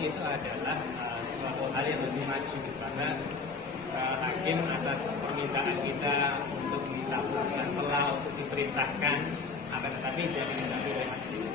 kami itu adalah suatu hal yang lebih maju, karena hakim atas permintaan kita untuk ditabungkan selah untuk diperintahkan, akan tetapi jadi oleh majelis.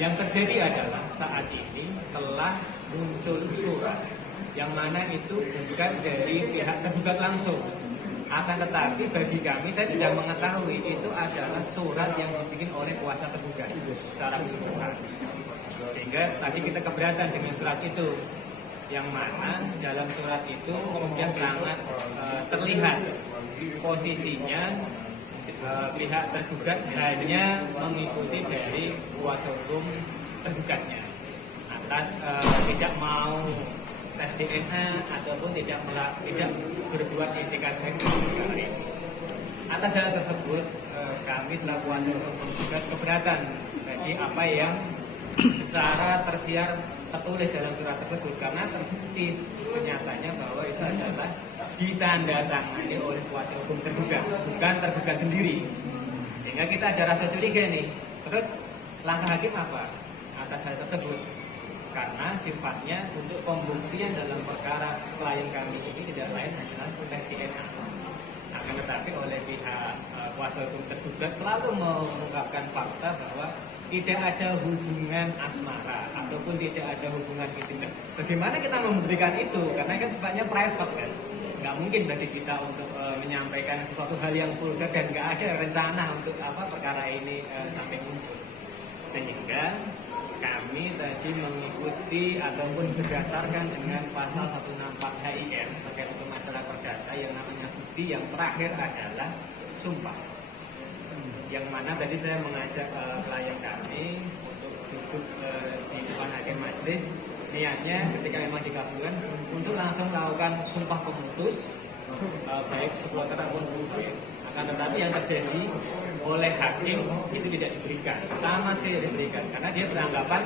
Yang terjadi adalah saat ini telah muncul surat yang mana itu bukan dari pihak tergugat langsung. Akan tetapi bagi kami, saya tidak mengetahui itu adalah surat yang dibikin oleh kuasa tergugat secara keseluruhan. Sehingga tadi kita keberatan dengan surat itu, yang mana dalam surat itu sudah sangat terlihat posisinya pihak tergugat hanya mengikuti dari kuasa hukum tergugatnya atas tidak mau tes DNA ataupun tidak berbuat etikat baik. Atas hal tersebut kami selaku kuasa hukum tergugat keberatan bagi apa yang secara tersiar tertulis dalam surat tersebut, karena terbukti nyatanya bahwa itu adalah ditandatangani oleh kuasa hukum tergugat, bukan tergugat sendiri. Sehingga kita ada rasa curiga nih. Terus langkah hakim apa atas hal tersebut? Karena sifatnya untuk pembuktian dalam perkara klien kami ini tidak lain hanyalah tes DNA. Akan tetapi oleh pihak kuasa hukum tergugat selalu mengungkapkan fakta bahwa tidak ada hubungan asmara ataupun tidak ada hubungan intim. Bagaimana kita membuktikan itu? Karena kan sifatnya private kan. Nggak mungkin bagi kita untuk menyampaikan sesuatu hal yang vulgar dan nggak ada rencana untuk perkara ini sampai muncul. Sehingga kami tadi mengikuti ataupun berdasarkan dengan pasal 164 HIM terkait hukum acara perdata yang namanya bukti yang terakhir adalah sumpah. Yang mana tadi saya mengajak klien kami untuk duduk di depan hakim majelis, niatnya ketika memang digabungkan untuk langsung melakukan sumpah pemutus baik supporter ataupun supporter. Akan tetapi yang terjadi oleh hakim itu tidak diberikan, sama sekali tidak diberikan, karena dia beranggapan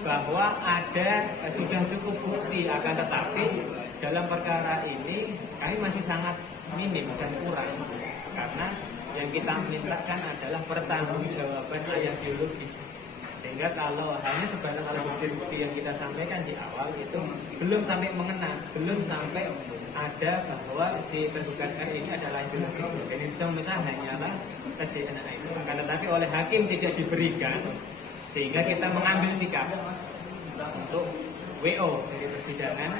bahwa ada sudah cukup bukti. Akan tetapi dalam perkara ini kami masih sangat minim dan kurang, karena yang kita mintakan adalah pertanggungjawaban ayat biologis. Sehingga kalau hanya sebatas alat bukti yang kita sampaikan di awal itu belum sampai mengena, belum sampai ada bahwa si tergugat ini adalah biologis. Ini bisa memisah hanyalah tes DNA itu. Akan tetapi oleh hakim tidak diberikan, sehingga kita mengambil sikap untuk WO dari persidangan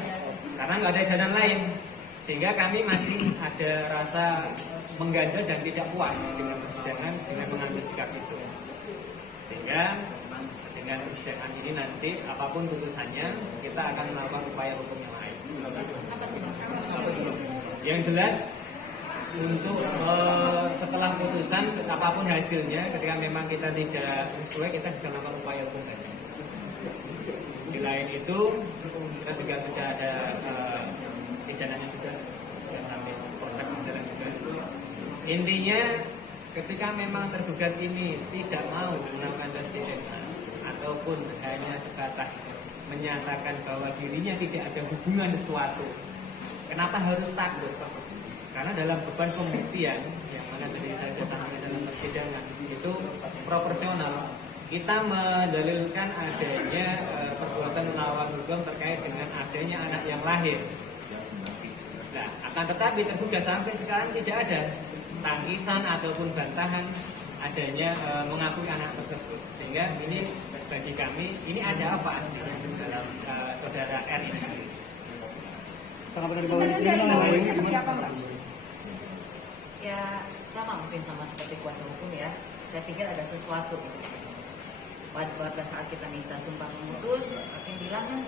karena nggak ada jalan lain. Sehingga kami masih ada rasa mengganjal dan tidak puas dengan persidangan dengan mengambil sikap itu. Sehingga dengan persidangan ini nanti apapun putusannya kita akan melakukan upaya hukum yang lain. Yang jelas untuk setelah putusan apapun hasilnya, ketika memang kita tidak sesuai, kita bisa melakukan upaya hukum tadi. Di lain itu kita juga sudah ada pidananya juga yang sampai kontrak persidangan juga. Intinya ketika memang tergugat ini tidak mau melakukan tes DNA ataupun hanya sebatas menyatakan bahwa dirinya tidak ada hubungan sesuatu, kenapa harus takut? Karena dalam beban pembuktian yang mana tadi saya sampaikan dalam persidangan itu proporsional. Kita mendalilkan adanya perbuatan melawan hukum terkait dengan adanya anak yang lahir. Nah, akan tetapi tergugat sampai sekarang tidak ada tangkisan ataupun bantahan adanya mengakui anak tersebut. Sehingga ini bagi kami ini ada apa aslinya dalam saudara R ini sendiri. Tanggapan dari Bapak ini gimana? Ya sama mungkin sama seperti kuasa hukum ya. Saya pikir ada sesuatu. Pada saat kita minta sumpah memutus, hakim bilang kan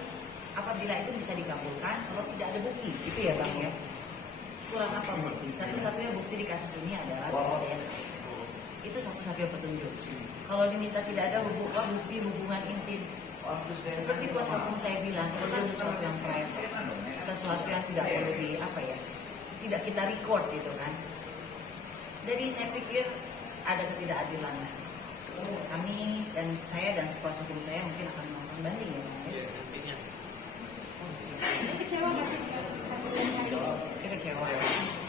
apabila itu bisa dikabulkan kalau tidak ada bukti, itu ya bang ya. Kurang apa bukti? Satu-satunya bukti di kasus ini adalah DNA. Itu satu-satunya petunjuk. Kalau diminta tidak ada bukti hubungan intim, seperti kuasa hukum saya bilang, itu kan sesuatu yang private, sesuatu yang tidak perlu tidak kita record gitu kan. Jadi saya pikir ada ketidakadilan. Kami dan saya dan kuasa hukum saya mungkin akan melakukan banding ya. Kita kecewa.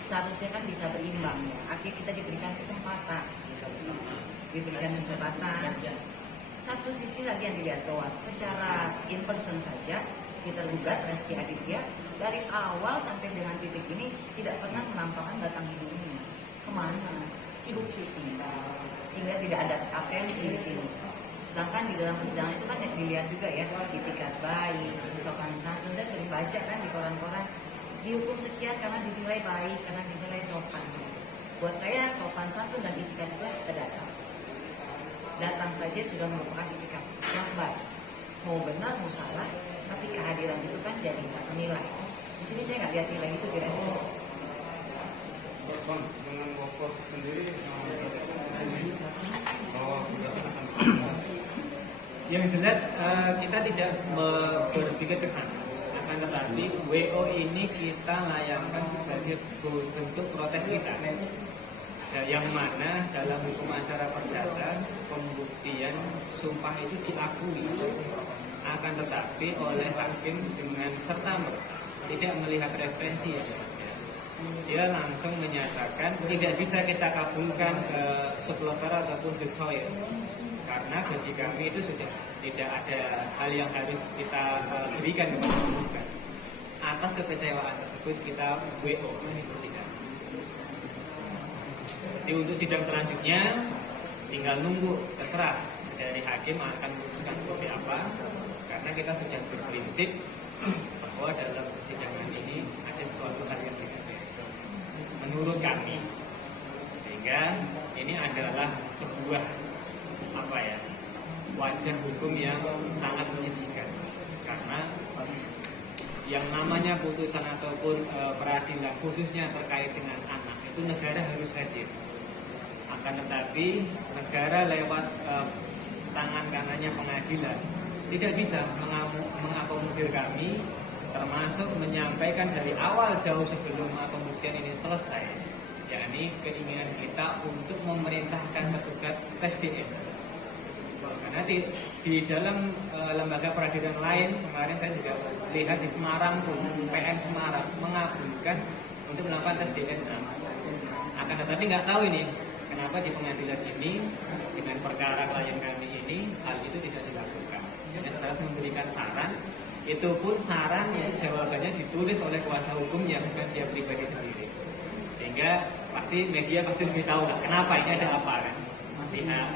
Seharusnya kan bisa berimbang ya. Akhirnya kita diberikan kesempatan. Satu sisi lagi yang dilihat bahwa secara in person saja si tergugat Reski Aditya dari awal sampai dengan titik ini tidak pernah menampakkan batang hidungnya. Kemana? Sibuk syuting, sehingga tidak ada atensi di sini. Sedangkan di dalam persidangan itu kan dilihat juga ya, itikat baik, sopan santun. Saya sering baca kan di koran-koran, dihukum sekian karena dinilai baik, karena dinilai sopan. Buat saya sopan santun dan itikat baik terdatang. Datang saja sudah merupakan itikat yang baik. Mau benar mau salah, tapi kehadiran itu kan jadi satu nilai. Di sini saya nggak lihat nilai itu di Reski. Korban dengan Wokor sendiri bahwa yang jelas kita tidak berpikir ke sana, akan tetapi WO ini kita layangkan sebagai bentuk protes kita, yang mana dalam hukum acara perdata pembuktian sumpah itu diakui, akan tetapi oleh hakim dengan serta-merta tidak melihat referensi ya, dia langsung menyatakan tidak bisa kita kabulkan subloker ataupun desoil, karena bagi kami itu sudah tidak ada hal yang harus kita berikan kepada penggugat. Atas kekecewaan tersebut kita WO di persidangan. Jadi untuk sidang selanjutnya tinggal nunggu, terserah dari hakim akan memutuskan seperti apa, karena kita sudah berprinsip bahwa dalam persidangan ini ada sesuatu hal yang tidak beres menurut kami, sehingga ini adalah sebuah wajah hukum yang sangat menyedihkan, karena yang namanya putusan ataupun peradilan khususnya terkait dengan anak itu negara harus hadir, akan tetapi negara lewat tangan kanannya pengadilan tidak bisa mengakomodir kami, termasuk menyampaikan dari awal jauh sebelum pembuktian ini selesai, yakni keinginan kita untuk memerintahkan petugas tes DNA. Karena di dalam lembaga peradilan lain kemarin saya juga lihat di Semarang pun PN Semarang mengabulkan untuk melakukan tes DNA. Akan tetapi nggak tahu ini kenapa di pengadilan ini dengan perkara klien kami ini hal itu tidak dilakukan. Jadi setelah memberikan saran, itu pun saran yang jawabannya ditulis oleh kuasa hukum yang bukan dia pribadi sendiri, sehingga pasti media pasti lebih tahu lah kenapa ini ada apa kan, pihak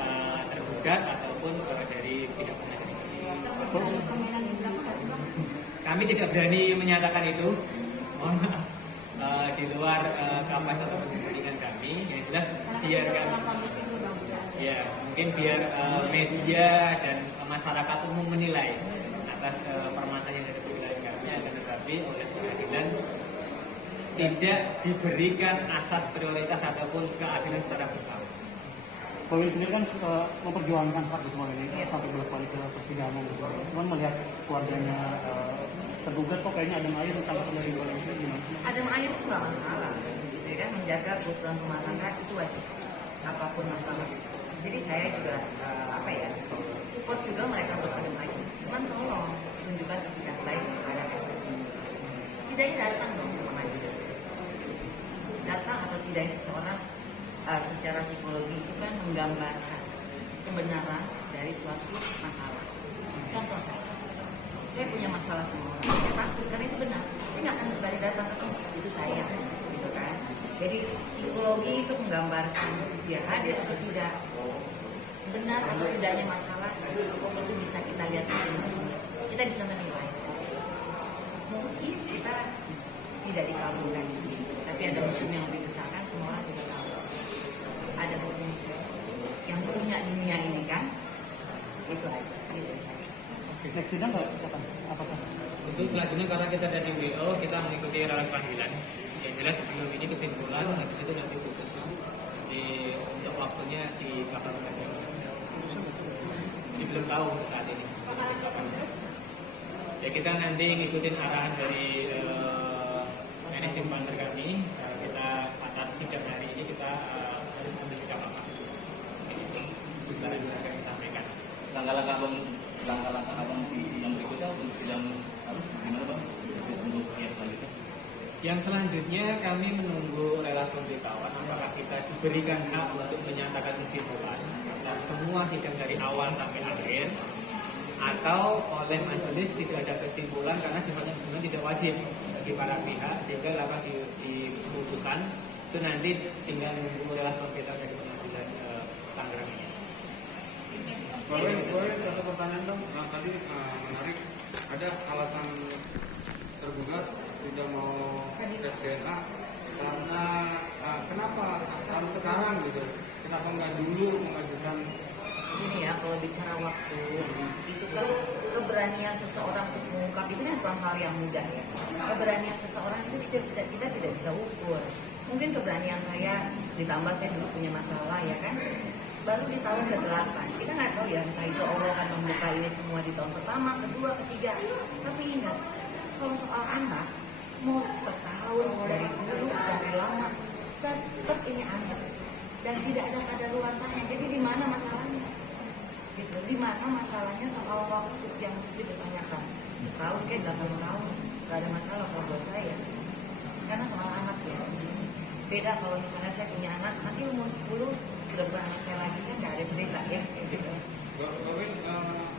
tergugat ataupun dari pihak pengadilan sendiri. Kami tidak berani menyatakan itu, mohon maaf, di luar kapasitas atau kepentingan kami. Yang jelas biar kami, ya mungkin biar media dan masyarakat umum menilai atas permasalahan dari pengadilan kami, akan tetapi oleh pengadilan tidak diberikan asas prioritas ataupun keadilan secara bersama. Pak Willy sendiri kan memperjuangkan hak semua ini sampai bolak-balik ke persidangan. Cuman melihat keluarganya tergugat kok kayaknya ada air tentang dari Pak Willy gimana? Ada air itu nggak masalah, gitu kan, menjaga kebutuhan rumah tangga itu wajib, apapun masalah. Jadi saya juga support juga mereka beradem air. Cuman tolong tunjukkan etikat baik pada kasus ini. Tidaknya datang dong ke pengadilan. Datang atau tidaknya seseorang secara psikologi itu kan menggambarkan kebenaran dari suatu masalah. Contoh saya punya masalah sama orang, saya takut karena itu benar. Saya nggak akan kembali datang ketemu, itu saya, gitu kan. Jadi psikologi itu menggambarkan dia hadir atau tidak, benar atau tidaknya masalah itu bisa kita lihat di sini. Kita bisa menilai. Mungkin kita tidak dikabulkan di sini, tapi ada hukum yang lebih besar kan, semua orang juga tahu. Ada hukum yang punya dunia ini kan, itu aja. Gitu saja. Next sidang kapan? Apakah? Untuk selanjutnya karena kita dari WO kita mengikuti ralas panggilan. Yang jelas sebelum ini kesimpulan, habis itu nanti putus. Untuk waktunya di kapan lagi? Jadi belum tahu untuk saat ini. Ya kita nanti ngikutin arahan dari manajemen partner kami. Kita atas sidang hari ini kita harus ambil sikap apa? Ini sudah kami sampaikan. Langkah-langkah abang yang berikutnya untuk sidang gimana bang? Untuk yang selanjutnya? Yang selanjutnya kami menunggu relas pemberitahuan apakah kita diberikan hak untuk menyatakan kesimpulan atas semua sidang dari awal sampai akhir, atau oleh majelis tidak ada kesimpulan karena sifatnya sebenarnya tidak wajib bagi para pihak, sehingga dapat diputuskan itu nanti tinggal menunggu relawan kita dari pengadilan Tangerang ini. Boleh satu pertanyaan dong. Nah, tadi menarik, ada alasan tergugat tidak mau tes DNA karena kenapa harus sekarang gitu? Kenapa nggak dulu mengajukan? Ini ya, kalau bicara waktu itu kan keberanian seseorang untuk mengungkap itu kan bukan hal yang mudah ya. Keberanian seseorang itu kita tidak bisa ukur. Mungkin keberanian saya ditambah saya dulu punya masalah ya kan, baru di tahun ke-8 kita nggak tahu ya, entah itu Allah akan membuka ini semua di tahun pertama, kedua, ketiga. Tapi ingat, kalau soal anak mau setahun dari dulu dari lama tetap ini anak dan tidak ada kadaluarsanya. Jadi di mana masalahnya? Gitu. Di mana masalahnya soal waktu yang mesti dipertanyakan? Setahun ke 8 tahun nggak ada masalah kalau buat saya, karena soal anak ya. Beda kalau misalnya saya punya anak nanti umur 10 sudah bukan anak saya lagi, kan nggak ada cerita ya. Gitu. Bapak